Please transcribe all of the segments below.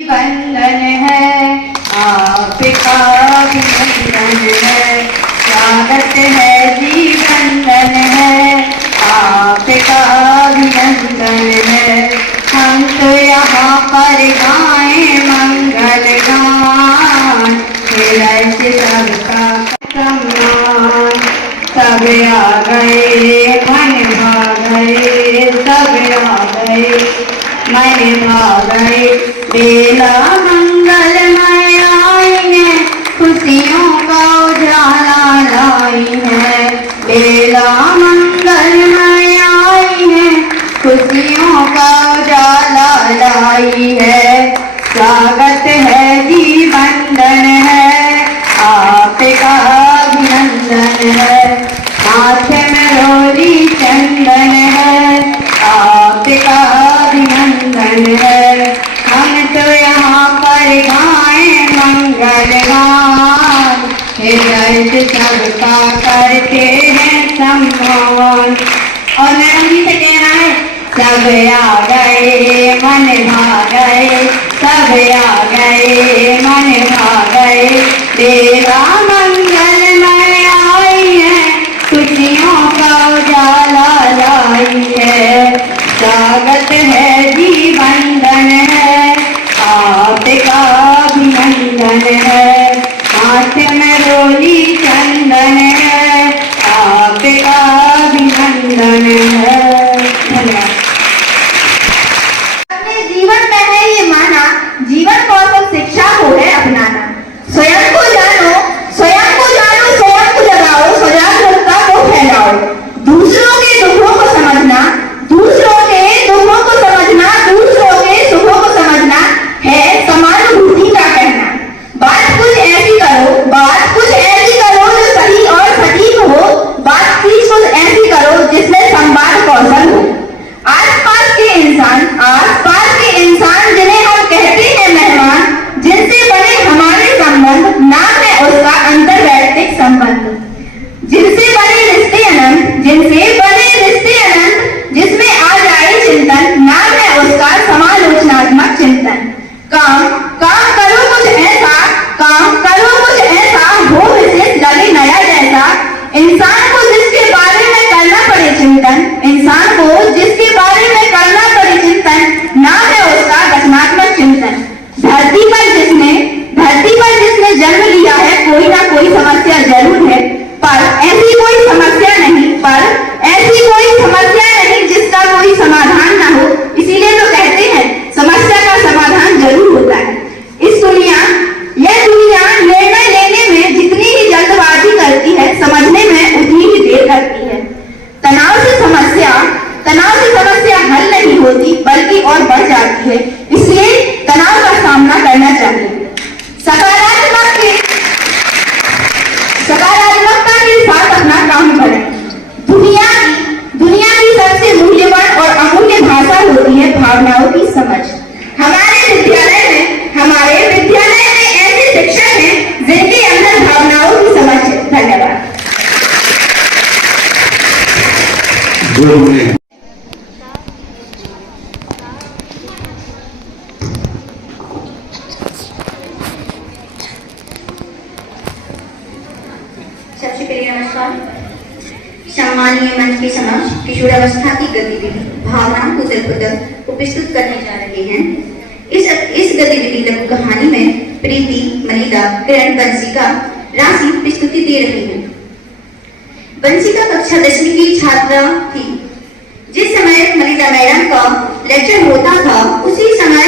वंदन है, आपका अभिनंदन है, स्वागत है जी वंदन है, आपका अभिनंदन है। हम तो यहाँ पर गाएं मंगल गान, हृदय से सबका सम्मान। सब आ गए मन भा गए, सब आ गए मन भा गए, बेला मंगलमय आई है, खुशियों का उजाला लाई है। बेला मंगलमय आई है, खुशियों का उजाला लाई है। स्वागत है जी वंदन है, आपका अभिनंदन है। माथे में रोरी चंदन है, आपका अभिनंदन है। हम तो यहाँ पर गाएं मंगल गान, हृदय से सबका करते हैं सम्मान। और मैडम जी से कहना है, सब आ गए मन भा गए, सब आ गए मन भा गए, बेला मंगलमय आई है, खुशियों का उजाला लाई है। स्वागत है जी वंदन है, आपका अभिनंदन है। हाथ में रोली चंदन है, आपका अभिनंदन है। धन्यवाद। अपने जीवन में है ये माना, जीवन कौशल शिक्षा को है अपनाना। स्वयं को जानो, स्वयं को जानो, स्वयं को जगाओ, सजागरूकता को फैलाओ। दूसरों के दुखों को समझना, दूसरों के दुखों को समझना, दूसरों के सुखों को समझना है समानुभूति का कहना। बात कुछ ऐसी करो, बात कुछ ऐसी करो जो सही और सटीक हो, बात कुछ ऐसी करो जिसमें संवाद कौशल हो। आसपास के इंसान जिन्हें हम कहते हैं मेहमान, जिनसे बने हमारे संबंध, नाम है उसका अंतर्वैयक्तिक संबंध। जिनसे बने रिश्ते अनंत, जिनसे बने रिश्ते अनंत, जिसमें आ जाए चिंतन, नाम है उसका समालोचनात्मक चिंतन। काम करो कुछ ऐसा, काम करो कुछ ऐसा हो विशेष लगे नया जैसा। इंसान को जिसके बारे में करना पड़े चिंतन, इंसान को जिसके बारे में करना पड़े चिंतन, नाम है उसका रचनात्मक चिंतन। धरती पर जिसने जन्म लिया है, कोई ना कोई समस्या जरूर है, पर ऐसी कोई समस्या नहीं जिसका कोई समाधान ना हो। इसीलिए तो कहते हैं समस्या का समाधान जरूर होता है। यह दुनिया निर्णय लेने में जितनी ही जल्दबाजी करती है, समझने में उतनी ही देर करती है। तनाव से समस्या हल नहीं होती, बल्कि और बढ़ जाती है। इसलिए तनाव का सामना करना चाहिए। सकारात्मकता के साथ अपना काम करें। दुनिया की सबसे मूल्यवान और अमूल्य भाषा होती है भावनाओं की समझ। हमारे विद्यालय में ऐसे शिक्षक हैं जिनके अंदर भावनाओं की समझ है। धन्यवाद। सबसे पहले नमस्कार। सम्मानीय मंच के समक्ष किशोरावस्था की गतिविधि भावनाओं को दलपदल प्रस्तुत करने जा रहे हैं। इस गतिविधि लघु कहानी में प्रीति, मलिदा, किरण, बंसिका राशि प्रस्तुति दे रही हैं। बंसिका कक्षा 10वीं की छात्रा थी। जिस समय मलिदा मैडम का लेक्चर होता था, उसी समय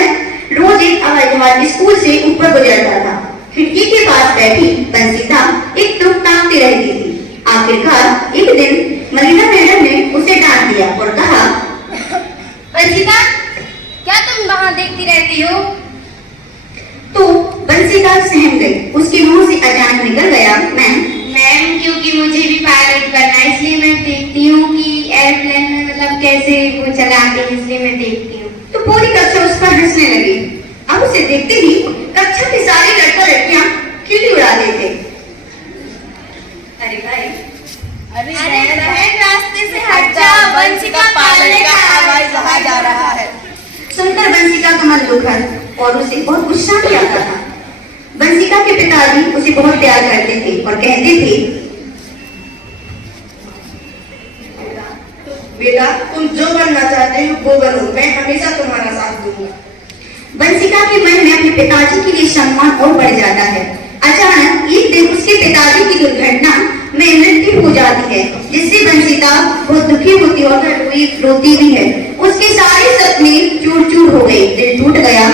रोज एक हवाई जहाज स्कूल से ऊपर गुजरता था। खिड़की के पास बैठी बंसिका एक टुक ताकती रहती थी। आखिरकार एक दिन मलिदा मैडम ने उसे डांट दिया और कहा, बंसिका, क्या तुम वहां देखती रहती हो? तो बंसिका सहम गई। उसके मुंह से अचानक निकल गया, मैम, क्योंकि मुझे भी पायलट करना है, इसलिए मैं देखती हूँ कि एयरप्लेन में मतलब कैसे वो चलाते हैं, इसलिए मैं देखती हूँ। तो पूरी कक्षा उस पर हंसने लगी। अब उसे देखते ही कक्षा की सारी लड़कियां खिल्ली उड़ाते थे। अरे बहन, रास्ते से हट जा, बंसिका पायलट का हवाई जहाज आ रहा है। सुनकर बंसिका का मन दुखा और उसे बहुत गुस्सा भी आता था। बंसिका के पिताजी उसे बहुत प्यार करते थे और कहते थे, बेटा तुम जो बनना चाहते हो वो बनो, मैं हमेशा तुम्हारा साथ दूंगा। बंसिका के मन में अपने पिताजी के लिए सम्मान और बढ़ जाता है। अचानक एक दिन उसके पिताजी की दुर्घटना में मृत्यु हो जाती है, जिससे बंसिका बहुत दुखी होती है और रोती भी है। उसके सारे सपने चूर चूर हो गए, दिल टूट गया।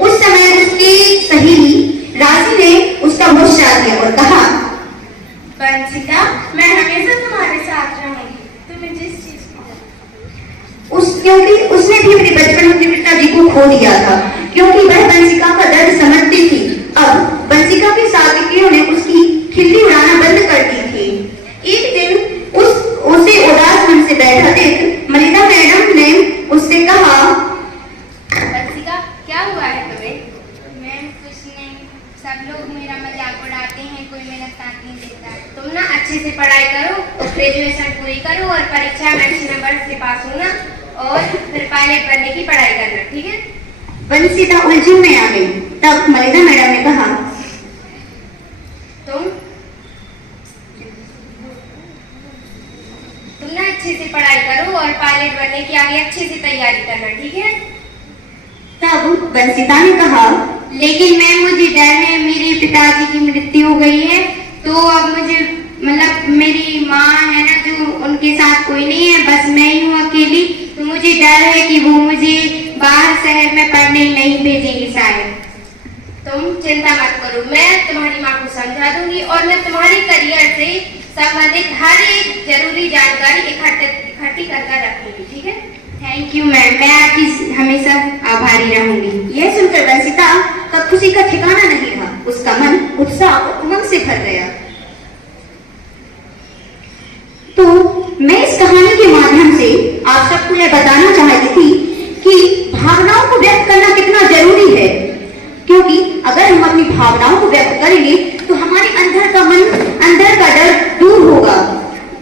उस समय उसकी सहेली राशि ने उसका बहुत साथ दिया और कहा, बंसिका मैं हमेशा तुम्हारे साथ रहूंगी, तुम्हें जिस चीज क्योंकि उसने भी अपने बचपन में अपने पिताजी को खो दिया था, क्योंकि वह बंसिका का दर्द समझती थी। अब बंसिका के साथियों ने उसकी खिल्ली उड़ाना बंद कर दी थी। एक दिन उसे उदास मन से बैठा देख मलिदा मैडम ने उससे कहा, बंसिका क्या हुआ है तुम्हें? मैम कुछ नहीं, सब लोग मेरा मजाक उड़ाते हैं, कोई मेरा साथ नहीं देता। तुम ना अच्छे से पढ़ाई करो, ग्रेजुएशन पूरी करो और परीक्षा में अच्छे नंबर से पास होना और फिर पायलट बनने की पढ़ाई करना, ठीक है? बंसिका उलझन में आ गई। तब मलिदा मैडम ने कहा, तुम ना अच्छे से पढ़ाई करो और पायलट बनने की आगे अच्छे से तैयारी करना, ठीक है? तब बंसिका ने कहा, लेकिन मैम मुझे डर है, मेरे पिताजी की मृत्यु हो गई है, तो अब मुझे मतलब मेरी माँ है ना, जो उनके साथ कोई नहीं है, बस मैं ही हूँ अकेली, तो मुझे डर है कि वो मुझे बाहर शहर में पढ़ने नहीं भेजेंगे शायद। तुम चिंता मत करो, मैं तुम्हारी माँ को समझा दूंगी और मैं तुम्हारे करियर से संबंधित हर एक जरूरी जानकारी इकट्ठी कर रखूंगी, ठीक है? थैंक यू मैम, मैं आपकी हमेशा आभारी रहूंगी। यह सुनकर बंसिका का खुशी का ठिकाना नहीं रहा। उसका मन उत्साह और उमंग से भर गया। तो मैं इस कहानी के माध्यम से आप सबको यह बताना चाहती थी कि भावनाओं को व्यक्त करना कितना जरूरी है, क्योंकि अगर हम अपनी भावनाओं को व्यक्त करेंगे तो हमारे अंदर का मन, अंदर का डर दूर होगा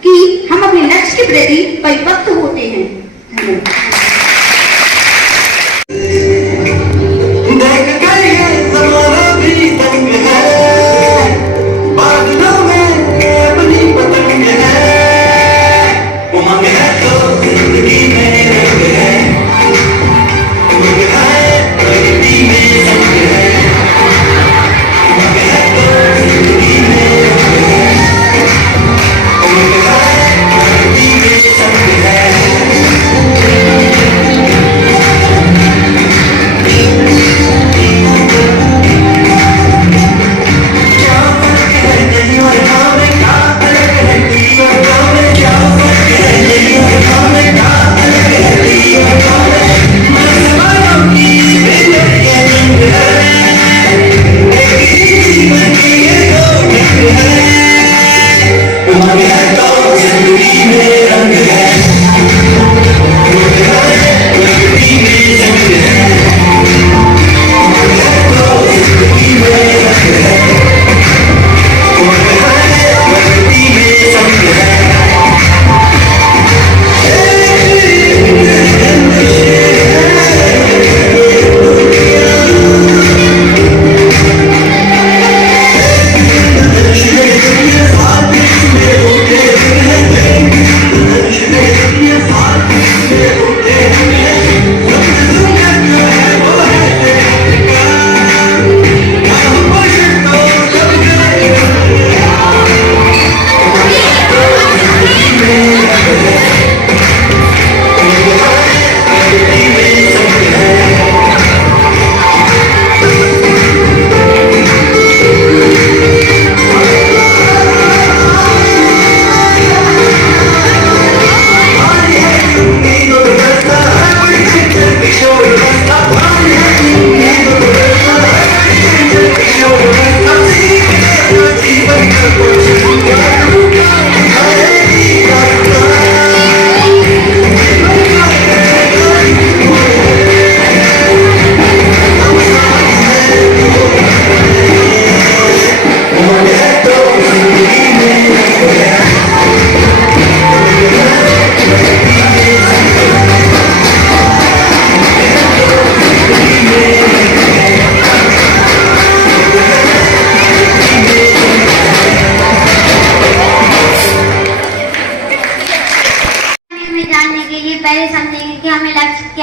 कि हम अपने लक्ष्य के प्रति परिपक्व होते हैं। धन्यवाद। है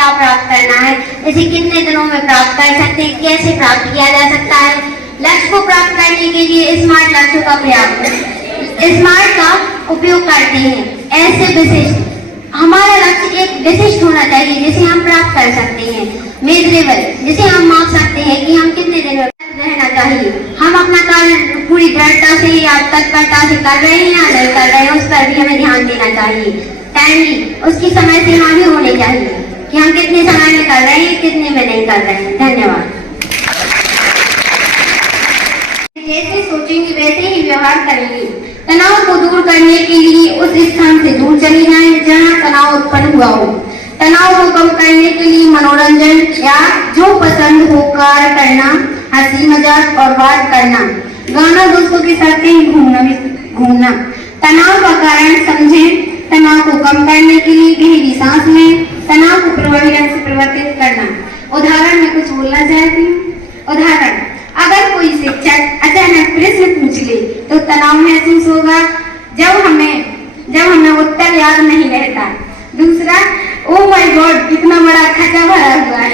क्या प्राप्त करना है, इसे कितने दिनों में प्राप्त कर सकते हैं, कैसे प्राप्त किया जा सकता है। लक्ष्य को प्राप्त करने के लिए स्मार्ट लक्ष्यों का स्मार्ट का उपयोग करते हैं। ऐसे विशिष्ट हमारा लक्ष्य एक विशिष्ट होना चाहिए जिसे हम प्राप्त कर सकते हैं। मेजरेबल, जिसे हम माप सकते हैं कि हम कितने दिन में रहना चाहिए। हम अपना कार्य पूरी दृढ़ता से या तत्परता से कर रहे हैं या नहीं कर रहे हैं, उस पर भी हमें ध्यान देना चाहिए। टाइमली, उसकी समय सीमा भी होनी चाहिए कि हम कितने समय में कर रहे हैं, कितने में नहीं कर रहे हैं। धन्यवाद। जैसे सोचेंगे वैसे ही व्यवहार करेंगे। तनाव को दूर करने के लिए उस स्थान से दूर चले जाएं जहां तनाव उत्पन्न हुआ हो। तनाव को कम करने के लिए मनोरंजन या जो पसंद हो कार्य करना, हंसी मजाक और बात करना, गाना, दोस्तों के साथ कहीं घूमना। तनाव का कारण समझें। तनाव को कम करने के लिए गहरी सांस लें। तनाव को प्रभावी ढंग से परिवर्तित करना। उदाहरण में कुछ बोलना चाहती हूँ। उदाहरण, अगर कोई शिक्षक अचानक प्रश्न पूछ ले तो तनाव महसूस होगा जब हमें उत्तर याद नहीं रहता। दूसरा, ओ माय गॉड कितना बड़ा खचा भरा हुआ है।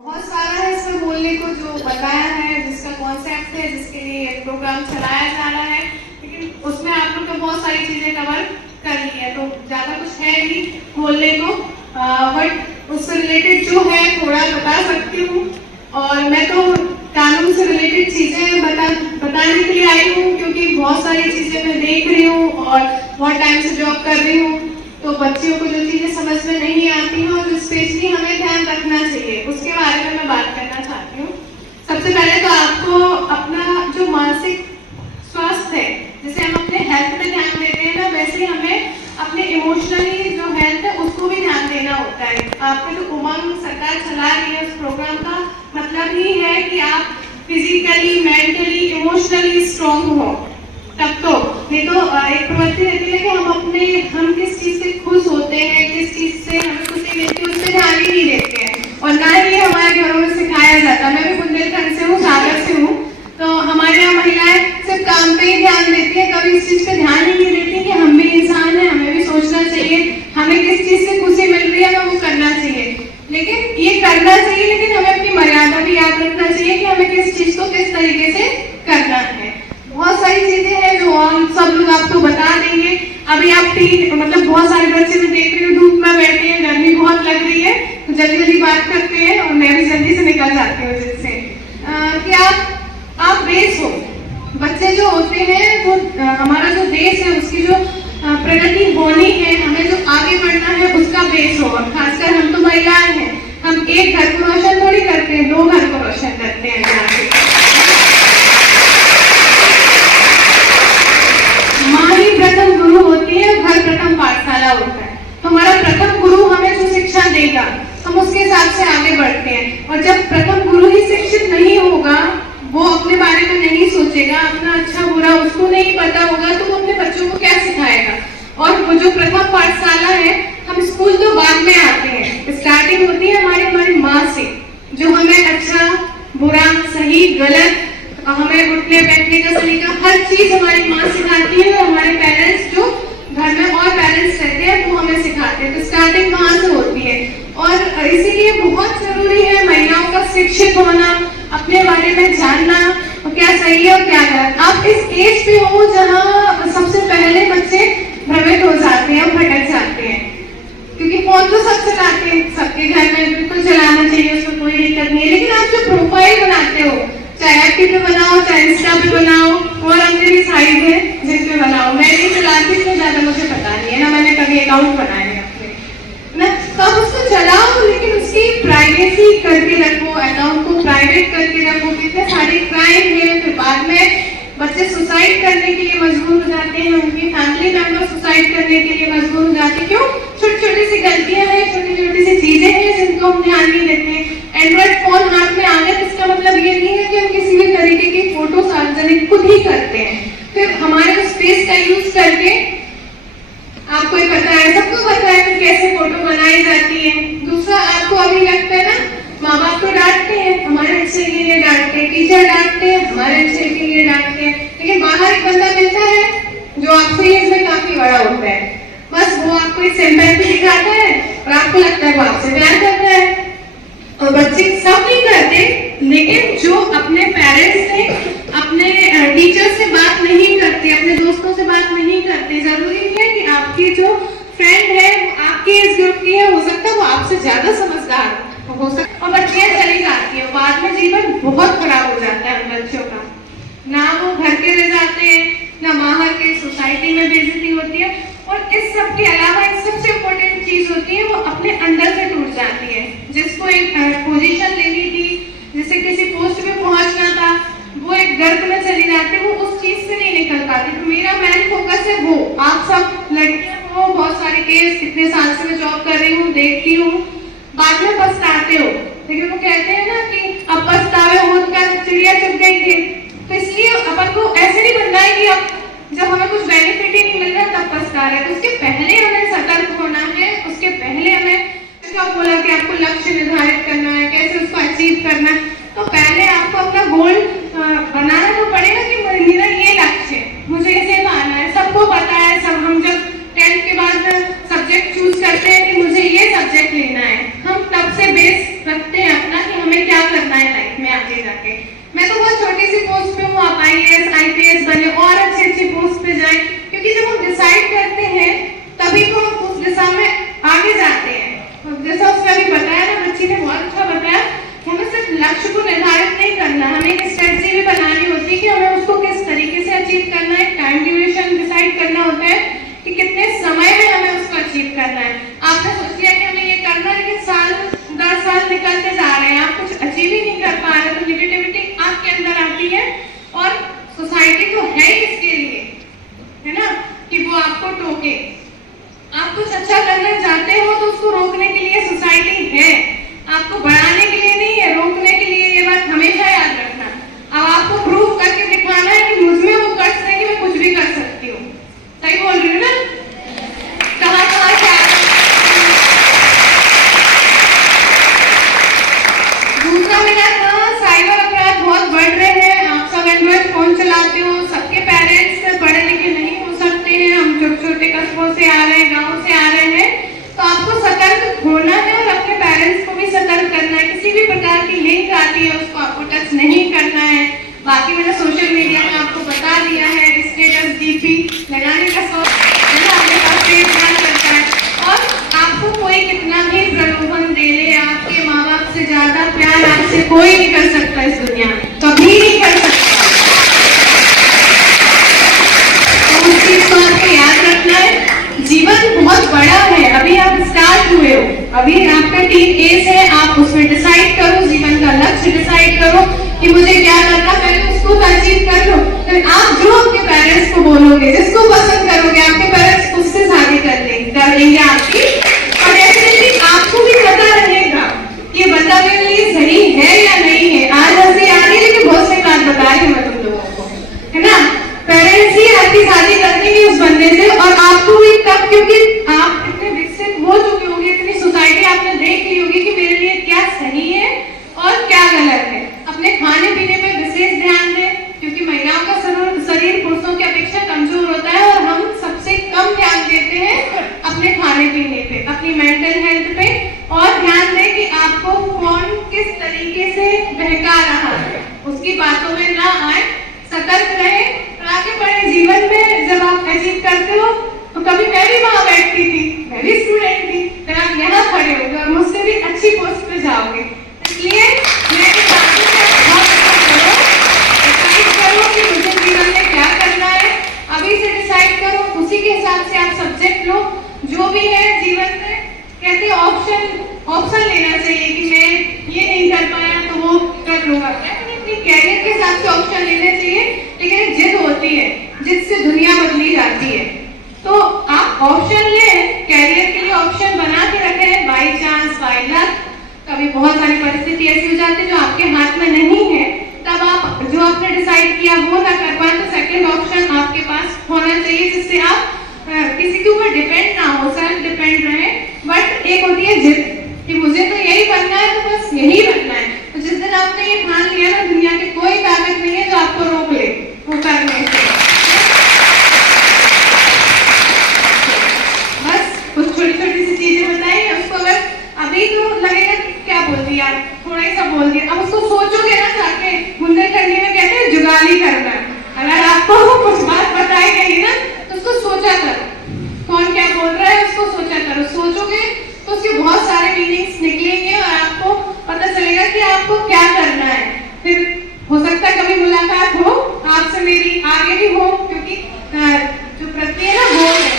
बहुत सारा है इसमें बोलने को जो बताया है, जिसका कॉन्सेप्ट है, जिसके लिए प्रोग्राम चलाया जा रहा है, लेकिन उसमें आप लोग ने बहुत सारी चीजें कवर कर ली है, तो ज्यादा कुछ है नहीं बोलने को, बट उससे रिलेटेड जो है थोड़ा बता सकती हूँ। और मैं तो कानून से रिलेटेड चीजें बताने के लिए आई हूँ, क्योंकि बहुत सारी चीजें मैं देख रही हूँ और बहुत टाइम से जॉब कर रही हूँ, तो बच्चियों को जो चीजें समझ में नहीं आती हैं और स्पेशली हमें ध्यान रखना चाहिए, उसके बारे में मैं बात करना चाहती हूँ। सबसे पहले तो आपको अपना जो मानसिक स्वास्थ्य है, जैसे हम अपने हेल्थ पे ध्यान देते हैं ना, वैसे ही हमें अपने इमोशनली जो हेल्थ है उसको भी ध्यान देना होता है। आपका जो उमंग सरकार चला रही है उस प्रोग्राम का मतलब ही है कि आप फिजिकली, मेंटली, इमोशनली स्ट्रॉन्ग हो, तब तो। नहीं तो एक प्रवृत्ति रहती है कि हम किस चीज से खुश होते हैं, किस चीज से हमें खुशी मिलती है, उस पर ध्यान ही नहीं देते हैं, और ना ही हमारे घरों में सिखाया जाता। मैं भी बुंदेलखंड से हूँ, सागर से हूँ, तो हमारे यहाँ महिलाएं सिर्फ काम पे ही ध्यान देती है, कभी इस चीज पे ध्यान ही नहीं देती कि हम भी इंसान है, हमें भी सोचना चाहिए, हमें किस चीज से खुशी मिल रही है, हमें वो करना चाहिए। लेकिन ये करना चाहिए, लेकिन हमें अपनी मर्यादा भी याद रखना चाहिए कि हमें किस चीज को किस तरीके से करना है। बहुत सारी चीजें हैं जो हम सब लोग आपको बता देंगे। अभी आप बहुत सारे बच्चे मैं देख रही हूँ धूप में बैठे हैं, गर्मी बहुत लग रही है, तो जल्दी जल्दी बात करते हैं और मैं भी जल्दी से निकल जाती हूँ जिससे कि आप बेस हो। बच्चे जो होते हैं वो हमारा जो देश है उसकी जो प्रगति होनी है, हमें जो आगे बढ़ना है उसका बेस होगा। खासकर हम तो महिलाएं हैं, हम एक घर को रोशन थोड़ी करते हैं, 2 घर को रोशन करते हैं। माँ ही प्रथम गुरु होती है, घर प्रथम पाठशाला होता है। हमारा प्रथम गुरु हमें जो शिक्षा देगा हम उसके हिसाब से आगे बढ़ते हैं, और जब प्रथम गुरु ही शिक्षित नहीं होगा, वो अपने बारे में नहीं सोचेगा, अपना अच्छा बुरा उसको नहीं पता होगा, तो वो अपने बच्चों को क्या सिखाएगा। और वो जो प्रथम पाठशाला है, हम स्कूल तो बाद में आते हैं, स्टार्टिंग होती है हमारी माँ से, जो हमें अच्छा बुरा सही गलत, हमें उठने बैठने का सलीका, हर चीज हमारी माँ सिखाती है, और हमारे पेरेंट्स जो घर में और पेरेंट्स रहते हैं वो हमें सिखाते हैं। तो स्टार्टिंग वहां से होती है, और इसीलिए बहुत जरूरी है महिलाओं का शिक्षित होना, अपने बारे में जानना, और क्या सही है और क्या गलत। आप इस एज पे हो जहाँ सबसे पहले बच्चे भ्रमित हो जाते हैं, भटक जाते हैं, क्योंकि फोन तो सब चलाते हैं, सबके घर में बिल्कुल चलाना चाहिए, उसमें कोई दिक्कत नहीं है। लेकिन आप जो प्रोफाइल बनाते हो, चाहे एफबी पे बनाओ, चाहे इंस्टा पे बनाओ, और मेरी साइट है जिसपे बनाओ, मैं नहीं चलाती, तो ज्यादा मुझे पता नहीं है ना, मैंने कभी अकाउंट बनाए हैं अपने ना, तो आप उसको चलाओ, लेकिन उसकी प्राइवेसी करके रखो, अकाउंट को प्राइवेट करके रखो। कितने सारे क्राइम है, फिर बाद में बच्चे सुसाइड करने के लिए मजबूर हो जाते हैं, उनकी फैमिली मेंबर सुसाइड करने के लिए मजबूर हो जाते हैं। क्यों? छोटी छोटी सी गलतियां हैं, छोटी छोटी सी चीजें हैं जिनको हम ध्यान नहीं देते हैं। एंड्रॉइड फोन हाथ में आ गया, इसका मतलब ये नहीं है कि हम किसी भी तरीके की फोटो सार्वजनिक खुद ही करते हैं, फिर हमारे स्पेस का यूज करके, आपको ही पता है, सबको पता है कि कैसे फोटो बनाई जाती है। दूसरा, आपको अभी लगता है ना, माँ बाप तो डांटते हैं, हमारे अच्छे के लिए डांटते हैं, टीचर डांटते हैं, हमारे अच्छे के लिए डांटते हैं, लेकिन बाहर एक बंदा मिलता है जो आपसे इसमें काफी बड़ा होता है, बस वो आपको एक सिंपैथी दिखाता है, और आपको लगता है वो आपसे प्यार कर रहा है। और बच्चे सब नहीं करते, लेकिन जो अपने पेरेंट्स से, अपने टीचर से बात नहीं करते, अपने दोस्तों से बात नहीं करते, जरूरी है कि आपकी जो फ्रेंड है वो आपके इस ग्रुप की है, हो सकता है वो आपसे ज्यादा समझदार हो सकता, और बच्चियां चली जाती है, बाद में जीवन बहुत खराब हो जाता है उन बच्चों का। ना वो घर के रह जाते हैं, ना बाहर के सोसाइटी में बेइज्जती होती है, और इस सब के अलावा एक सबसे इम्पोर्टेंट चीज होती है, वो अपने अंदर से टूट जाती है। जिसको एक पोजीशन लेनी थी, जिसे किसी पोस्ट पे पहुंचना था, वो एक गर्त में चली जाती है, वो उस चीज से नहीं निकल पाती। तो मेरा मेन फोकस है वो, आप सब लड़कियां हो, बहुत सारे केस इतने साल से मैं जॉब कर रही हूँ, देखती हूँ, बाद में पछताते हो, लेकिन वो कहते हैं ना कि अब पछतावे हो का चिड़िया चुग गई थी। तो इसलिए अपन को ऐसे नहीं बनना है कि अब जब हमें कुछ बेनिफिट ही नहीं मिल रहा तब पछता रहे। तो उसके पहले हमें सतर्क होना है, उसके पहले हमें क्या बोला कि आपको लक्ष्य निर्धारित करना है, कैसे उसको अचीव करना है। तो पहले आपको अपना गोल बनाना तो पड़ेगा कि मेरा ये लक्ष्य है, मुझे इसे पाना है। सबको पता है, सब हम जब 10th के बाद सब्जेक्ट चूज करते हैं कि मुझे ये सब्जेक्ट लेना है, हम तब से बेस रखते हैं अपना कि हमें क्या करना है लाइफ में आगे जाके। मैं तो बहुत छोटी सी पोस्ट पे हूँ, आप IAS IPS बने और अच्छी अच्छी पोस्ट पे जाएं, क्योंकि जब हम डिसाइड करते हैं तभी तो हम उस दिशा में आगे जाते हैं। जैसा उसने अभी बताया ना, बच्ची ने बहुत अच्छा बताया कि हमें सिर्फ लक्ष्य को निर्धारित नहीं करना, हमें एक स्ट्रेटजी भी बनानी होती है कि हमें उसको किस तरीके से अचीव करना है। टाइम ड्यूरेशन डिसाइड करना होता है कि कितने समय में हमें उसको अचीव करना है। आपने सोच लिया कि हमें ये करना है, लेकिन साल 10 साल निकलते जा रहे हैं, आप कुछ अचीव ही नहीं कर पा रहे, तो निगेटिविटी आपके अंदर आती है। और सोसाइटी तो है ही इसके लिए, है ना, कि वो आपको टोके। आप कुछ अच्छा करना चाहते हो तो उसको रोकने के लिए सोसाइटी है, आपको बढ़ाने के लिए नहीं है, रोकने के लिए। ये बात हमेशा याद रखना। अब आपको प्रूव करके दिखाना है कि मुझमें वो गट्स है कि मैं कुछ भी कर सकती हूँ। सही बोल रही हूँ ना? कहाँ क्या दूसरा मेरा था, साइबर अपराध बहुत बढ़ रहे हैं। आप सब एंड्रॉइड फोन चलाते हो, सबके पेरेंट्स पढ़े लिखे नहीं हो सकते हैं, हम छोटे छोटे कस्बों से आ रहे हैं, गाँव से आ रहे हैं, तो आपको सतर्क होना है और अपने पेरेंट्स को भी सतर्क करना है। किसी भी प्रकार की लिंक आती है उसको आपको टच नहीं करना है। बाकी मैंने सोशल मीडिया में आपको बता दिया है, स्टेटस DP लगाने का शौक है ना, अपने पास पेज बना करता है। और आपको कोई कितना भी प्रलोभन दे ले, आपके माँ बाप से ज्यादा प्यार आपसे कोई नहीं कर सकता इस दुनिया में, कभी नहीं कर सकता। तो उस चीज को आपको याद रखना है। जीवन बहुत बड़ा है, अभी आप स्टार्ट हुए हो, अभी आपका टीम एज है, आप उसमें डिसाइड करो, जीवन का लक्ष्य डिसाइड करो कि मुझे क्या करना, पहले उसको अचीव कर लो। फिर आप जो आपके पेरेंट्स को बोलोगे, जिसको पसंद करोगे, आपके पेरेंट्स उससे शादी कर लेंगे आपकी, और डेफिनेटली आपको भी पता रहेगा ये बता मेरे लिए सही है या नहीं है। आज हंसी आ रही है, लेकिन बहुत सही बात बता रही हूँ मैं तुम लोगों को, है ना। पेरेंट्स ही आपकी शादी कर देंगे उस बंदे से, और आपको भी तब, क्योंकि आप इतने विकसित हो चुके होंगे, इतनी सोसाइटी आपने देख ली होगी कि मेरे लिए क्या सही है और क्या गलत है। अपने खाने पीने पे विशेष ध्यान दें, क्योंकि महिलाओं का शरीर पुरुषों की अपेक्षा कमजोर होता है, और हम सबसे कम ध्यान देते हैं अपने खाने पीने पे, अपनी मेंटल हेल्थ पे। और ध्यान दें कि आपको कौन किस तरीके से बहका रहा है, उसकी बातों में ना आए, सतर्क रहे। आगे बढ़े जीवन में, जब आप अचीव करते हो, तो कभी मैं भी वहां बैठती थी, मैं भी स्टूडेंट थी, फिर आप यहाँ खड़े होगे और मुझसे भी अच्छी पोस्ट पे जाओगे। इसलिए मेरी बातों से बहुत अच्छा करो, डिसाइड करो कि मुझे जीवन में क्या करना है, अभी से डिसाइड करो, उसी के हिसाब से आप सब्जेक्ट लो। जो भी है जीवन में, कहते हैं ऑप्शन लेना चाहिए कि मैं ये नहीं कर पाया तो वो कर लूंगा। अपनी कैरियर के हिसाब से ऑप्शन लेने चाहिए, लेकिन एक जिद होती है जिससे दुनिया बदली जाती है। तो आप ऑप्शन लें, कैरियर के लिए ऑप्शन बना के रखें। बाई चांस, बाई लक, कभी बहुत सारी परिस्थिति ऐसी हो जाती है जो आपके हाथ में नहीं है, तब आप जो आपने डिसाइड किया वो ना कर पाए, तो सेकंड ऑप्शन आपके पास होना चाहिए, जिससे आप किसी के ऊपर डिपेंड ना हो, सेल्फ डिपेंड रहे। बट एक होती है जिद कि मुझे तो यही बनना है, तो बस यही बनना है। तो जिस दिन आपने ये ठान लिया ना, दुनिया की कोई ताकत नहीं है जो आपको रोक ले वो करने से। बस कुछ छोटी छोटी सी चीजें बताई, उसको सब बोल दिया, अब उसको सोचोगे ना जाके, बुंदेलखंडी में कहते हैं जुगाली करना। अगर आपको कुछ बात बताई गई ना तो उसको सोचा करो, कौन क्या बोल रहा है उसको सोचा करो। सोचोगे तो उसके बहुत सारे मीनिंग्स निकलेंगे और आपको पता चलेगा कि आपको क्या करना है। फिर हो सकता है कभी मुलाकात हो आपसे मेरी, आगे भी हो, क्योंकि जो प्रक्रिया ना वो है,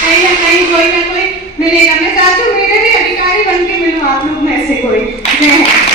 कहीं ना कहीं कोई ना कोई मिलेगा। मैं चाहती हूँ मेरे भी अधिकारी बन के मिलूँ आप लोग में से कोई। जय हिंद।